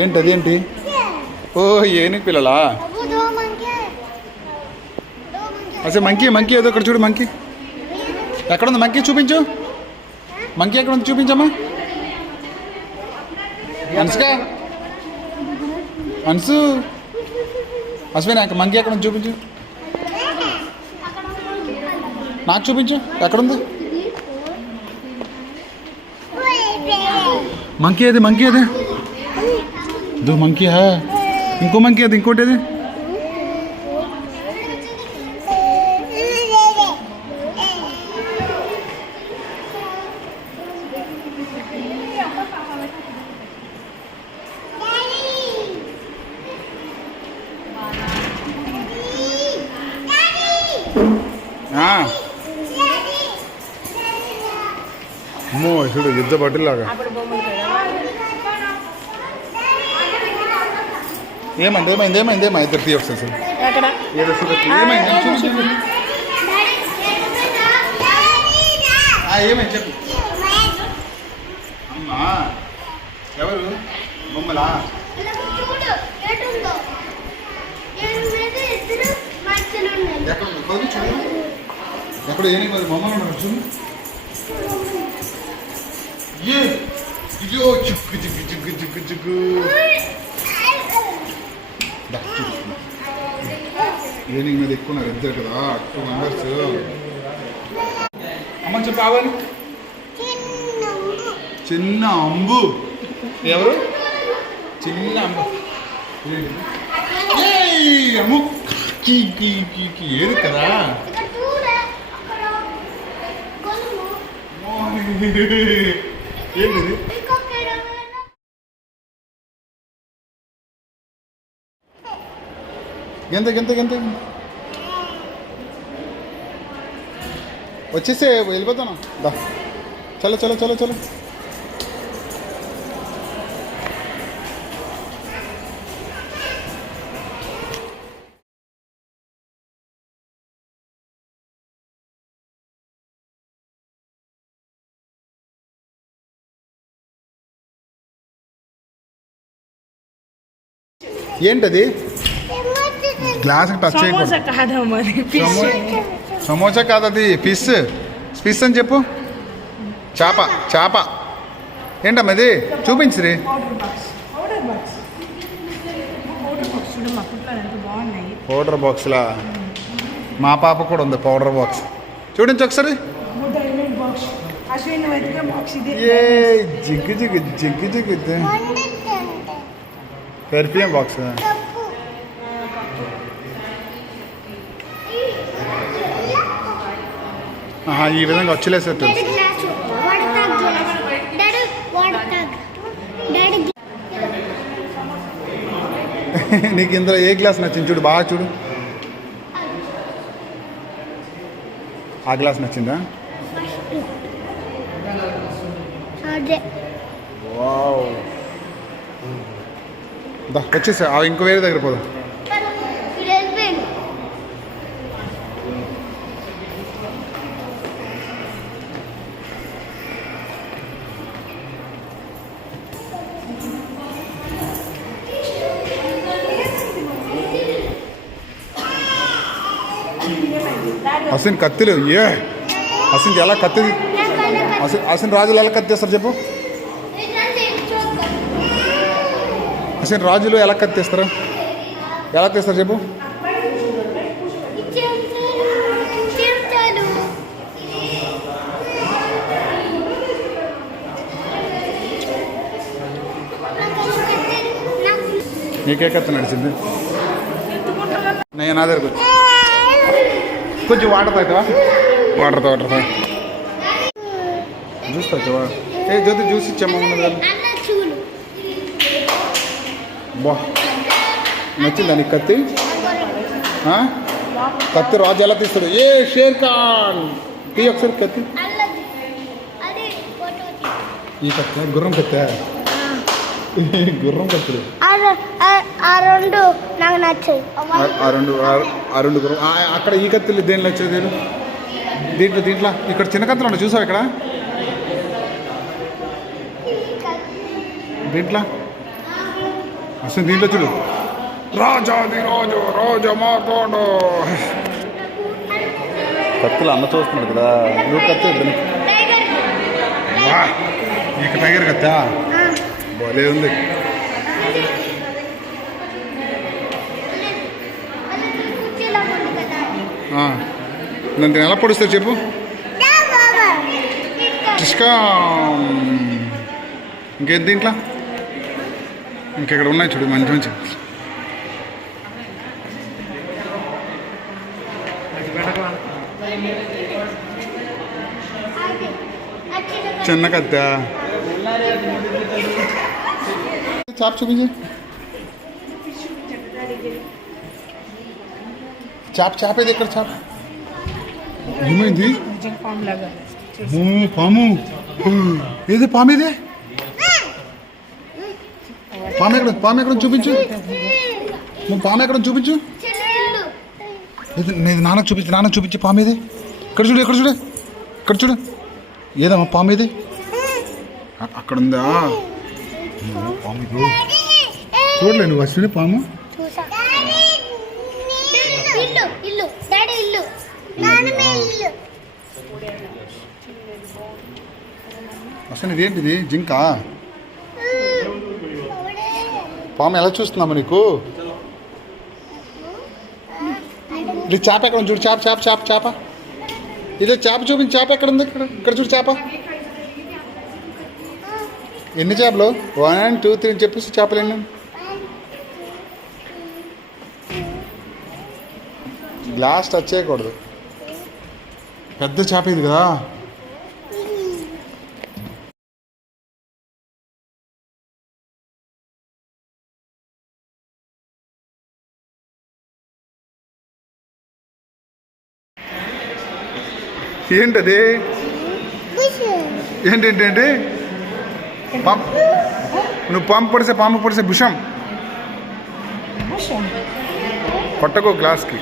ఏంటి అదేంటి? ఓ ఏనుగు పిల్లలా? అసలు మంకీ మంకీ ఏదో ఒకటి చూడు మంకీ. ఎక్కడుంది మంకీ? చూపించు. మంకీ ఎక్కడ ఉంది చూపించమ్మా. అనుష్క హన్సు అసలు నాకు మంకీ ఎక్కడ ఉంది చూపించు. నాకు చూపించు. ఎక్కడుంది? మంకీ ఏది? మంకీ ఏది? దో మంకీ హా? ఇంకో మంకీ అది ఇంకోటి ఏది ఆ, అమ్మో చూడు యుద్ధ బట్టలాగా ఏమైంది ఏమైంది ఏమైంది ఏమైంది? ఇద్దరు తీయ ఒకసారి ఏమైంది చెప్పు. అమ్మా ఎవరు? బొమ్మలా? ఎక్కడ ఎక్కడ ఏమి బొమ్మలు ఉన్నారు చూడు. ఏ ఇదో చిక్కు చిక్కు చిక్కు చిక్కు చిక్కు దా, చూపిస్తున్నా. ఏనుగు మీద ఎక్కువ ఉన్నారు ఇద్దరు కదా టూ మెంబర్స్ అమ్మ చెప్పు ఆవని చిన్న అంబు ఎవరు చిన్న అంబు అమ్ము ఏది కదా గొలుము ఏంటిది? ఎంత ఎంత ఎంత వచ్చేసే వెళ్ళిపోతాను. దా. చలో చలో చలో చలో. ఏంటది? గ్లాస్ టచ్ చేయకూడదు. సమోసా కాదా అది ఫిష్ ఫిష్ అని చెప్పు. చేప చేప. ఏంటమ్మా ఇది? చూపించురి. Powder box powder box powder box చూడు మా కుట్లో ఎంత బాగున్నాయి. పౌడర్ బాక్స్లా మా పాప కూడా ఉంది పౌడర్ బాక్స్ చూడించు ఒకసారి. ఏ జిగ్గు జిగ్గు జిగ్గు జిగ్గు. పెర్ఫ్యూమ్ బాక్స్ ఈ విధంగా వాటర్ తాగు డాడీ నీకు ఇందులో ఏ గ్లాస్ నచ్చింది చూడు బాగా చూడు. ఆ గ్లాస్ నచ్చిందా? వావ్. వచ్చేసా ఇంకో వేరే దగ్గర పోదాం. అసలు కత్తిలు ఏ? అసలు ఎలా కత్తి? అసలు అసలు రాజులు ఎలా కత్తి చేస్తారు చెప్పు? అసలు రాజులు ఎలా కత్తి తీస్తారు ఎలా తీస్తారు చెప్పు. నీకే కత్తి నడిచింది. నేను నా దగ్గరకు వచ్చి. కొంచెం వాటర్ తాగుతావా? వాటర్ తా వాటర్ తా జ్యూస్ తాగుతావా? ఏ జ్యోతి జ్యూస్ ఇచ్చామా ఉన్నది కదా. బా. నచ్చిందా నీకు కత్తి? కత్తి రాజు ఎలా తీస్తాడు? ఏ షేర్ ఖాన్. తీ ఒకసారి కత్తి. ఈ కత్తి గుర్రం కత్తి. గుర్రం కత్తులు రెండు నాకు నచ్చాయి ఆ- రెండు ఆ- రెండు గుర్రం. అక్కడ ఈ కత్తులు దేనిలో వచ్చేది దీంట్లో దీంట్లో. ఇక్కడ చిన్న కత్తులు ఉన్నాయి చూసావు ఇక్కడ? దీంట్లో? అసలు దీంట్లో చూడు రాజాది రాజు రాజా మాతోడు కత్తులు అన్న చూస్తున్నాడు కదా నువ్వు కత్తి ఇక టైగర్ కత్తా? భలే ఉంది. నన్ను ఎలా పొడుస్తావు చెప్పు? టిస్కా ఇంకేం దీంట్లో? ఇంకెక్కడ ఉన్నాయి చూడు మంచి మంచి అది అచ్చిన చిన్న కత్త చాప చూపించు చాప చాప ఏది ఎక్కడ చాప ఏమైంది నిజం ఫామ్ లాగా ఓ, పాము ఏది పాము ఇది పాము ఎక్కడ పాము ఎక్కడ చూపించు. నువ్వు పాము ఎక్కడ చూపించు. నేను నాన్నకు చూపించు నాన్నకు చూపించి పాము ఇది. ఇక్కడ చూడు ఇక్కడ చూడు. ఇక్కడ చూడు. ఏదమ్మా పాము ఏది అక్కడ ఉందా? పాము చూడలే నువ్వు అశ్విని పాము. అసలు ఇదేంటిది జింకా? పాము ఎలా చూస్తున్నాము నీకు? ఇది చేప ఎక్కడ ఉంది? చూడు చేప చేప చేప చేప. ఇదే చేప చూపించి చేప ఎక్కడ ఉంది? ఇక్కడ ఇక్కడ చూడు చేప. ఎన్ని చేపలు? వన్ టూ త్రీ అని చెప్పేసి చేపలు ఎన్ని? గ్లాస్ టచ్ చేయకూడదు. పెద్ద చేప ఇది కదా. ఏంటది? ఏంటేంటంటే పాము నువ్వు పాము పొడిసే పాము పొడిసే భుషం. కొట్టకో గ్లాస్కి.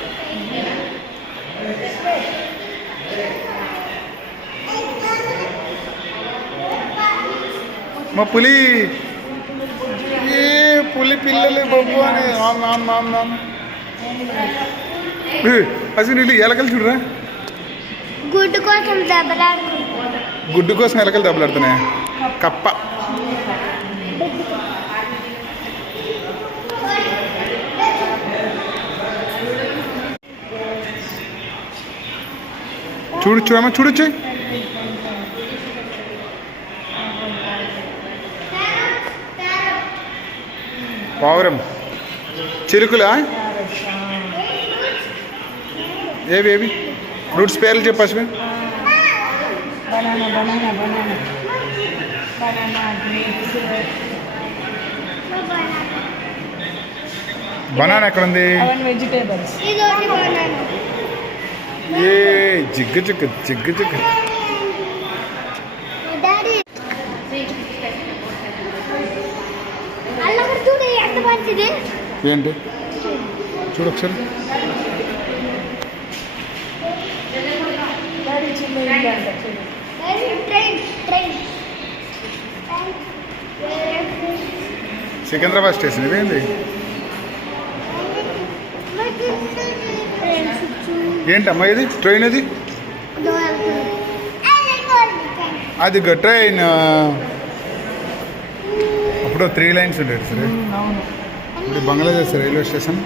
మా పులి. ఏ పులి పిల్లలు బొబ్బు అని. ఆమ్ అసలు నీళ్ళు ఎలకలు చూడరా. గుడ్డు కోసం దెబ్బలాడుకుంటా గుడ్డు కోసం ఎలకలు దెబ్బలాడుతున్నాయి? కప్ప. చూడొచ్చు ఏమో చూడొచ్చు పావురం. చిరుకులా? ఏవి ఏవి? ఫ్రూట్స్ పేర్లు చెప్పచ్చు banana banana banana banana grapes banana ఎక్కడ ఉంది ఏ జిగ్గు జిగ్గు జిగ్గు జిగ్గు. ఏంటి? చూడు ఒకసారి డాడీ చిన్న ఇల్లు అంట చూడు daddy train train Secunderabad station ఇదేంటి ఏంటమ్మా ఇది? ట్రైన్ ఇది? అది ట్రైన్. అప్పుడు త్రీ లైన్స్ ఉండేది సరే. ఇప్పుడు బంగ్లాదేశ్ రైల్వే స్టేషన్.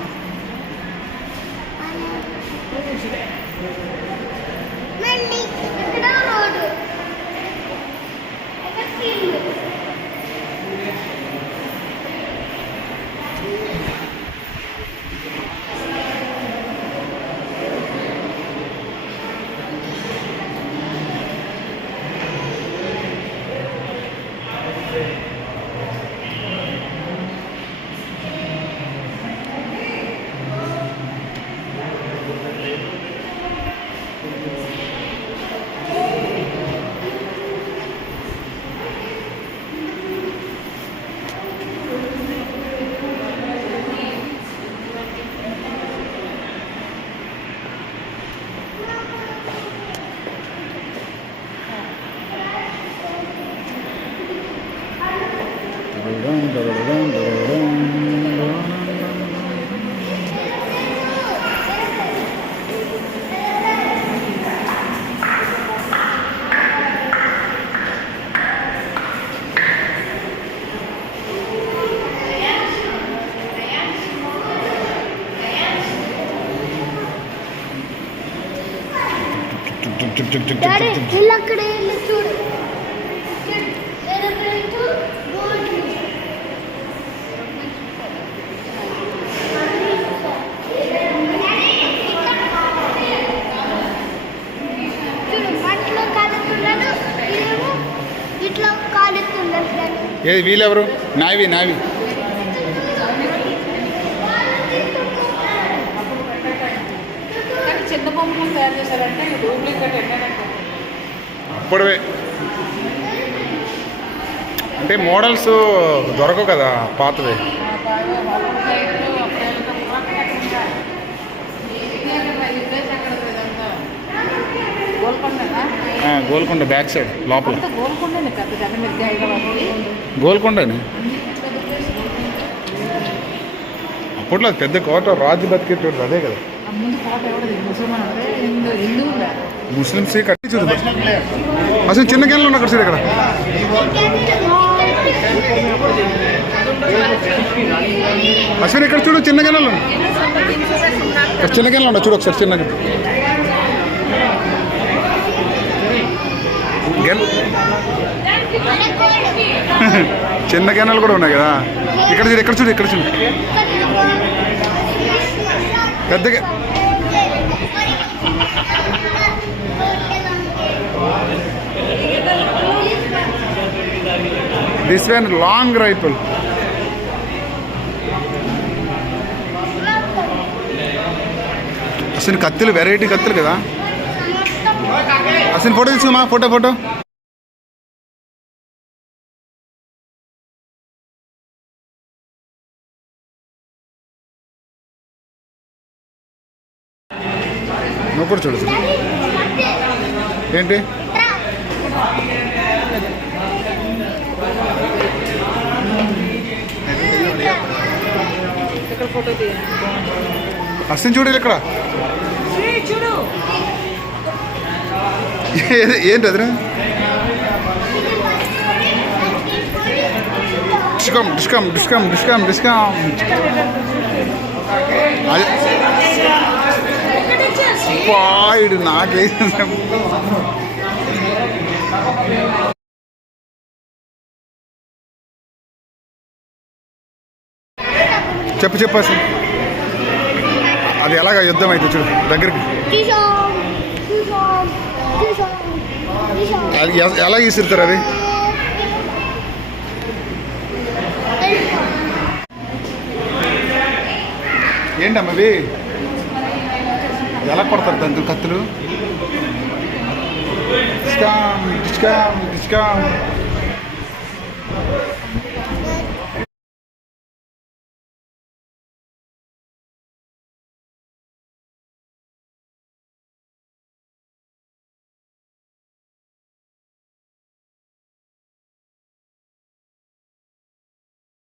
చుక్ చుక్ చుక్ చుక్ అక్కడ చూడు. ఏది వీళ్ళెవరు? నావి నావి. చిన్న బొమ్మలు తయారు చేశారంటే డూప్లికేట్ అప్పుడువే. అంటే మోడల్స్ దొరకవు కదా పాతవి. గోల్కొండ బ్యాక్ సైడ్ లోపల. గోల్కొండనే అప్పట్లో పెద్ద కోట రాజు బతికేటోడు అదే కదా. ఆ కట్టి చూడు అసలు చిన్న గేళ్ళు ఉన్నా అక్కడ ఇక్కడ. అసలు ఇక్కడ చూడు చిన్న గిన్నెలు ఇక్కడ చిన్న గిన్నెలు ఉన్నాయి చూడు ఒకసారి చిన్న చిన్న గిన్నెలు కూడా ఉన్నాయి కదా. ఇక్కడ చూడు ఇక్కడ చూడు ఇక్కడ చూడు. పెద్దగా దిస్ వన్ లాంగ్ రైపుల్ అసలు కత్తులు వెరైటీ కత్తులు కదా? అసలు ఫోటో తీసుకుందామా ఫోటో ఫోటో నువ్వు కూడా చూడు చూడు. ఏంటి ఇక్కడ ఫోటో తీయండి అసలు చూడు ఇక్కడ శ్రీ చూడు ఏది- ఏంటి అది discount discount discount discount discount అది పాయుడు నాకే చెప్పు చెప్పు అసలు. అది ఎలాగ యుద్ధం అయితే చూడు దగ్గరికి. అది ఎలా గీసిరుతారు అది? ఏంటమ్మా అవి? ఎలా కొడతారు దాంతో కత్తులు? DISCOM DISCOM DISCOM.